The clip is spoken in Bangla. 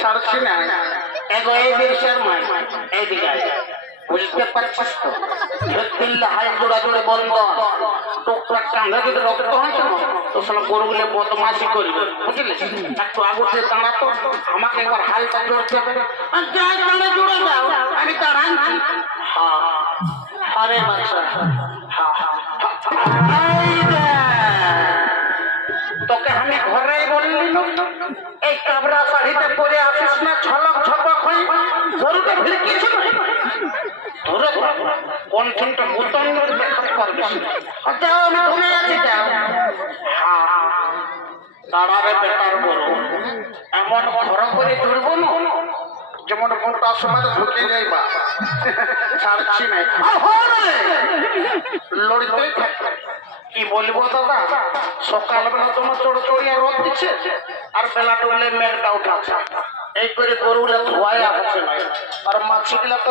ছাড়ছি না এগো এই দেশের মাই এইদিকে বুঝতে পারছিস তো দিল্লি হাই জোড়া জোড়ে বন্ধ টুকটাক কাঁধে যদি রক্ত হয়েছে না তো সব গরুগুলো বদমাশি করবে বুঝলি একটু আগুতে দাঁড়াতো আমাকে একবার হালটা জোড়তে হবে যাই কানে জোড়ে দাও আমি তার আনছি হ্যাঁ আরে বাচ্চা হ্যাঁ তোকে আমি ঘরেই বললি এই কাবরা শাড়িতে পরে আসিস না ছলক ছপক হয়ে গরুকে ভিড় কিছু ধরে কোন কোনটা বোতাম দেখাতে পারবে যাও আমি ঘুরে আছি যাও হ্যাঁ দাঁড়াবে বেটার গরু এমন ঘর করে ধরবো না যেমন কোনটার সময় ঢুকে যাই বা ছাড়ছি নাই লড়তেই থাকবে কি বলবো দাদা সকালবেলা তোমার চড়চড়িয়া রোদ দিচ্ছে আর বেলা টুলে মেঘটা উঠাচ্ছে এই করে গরুগুলা ধোয়াই আসছে না আর মাছিগুলা তো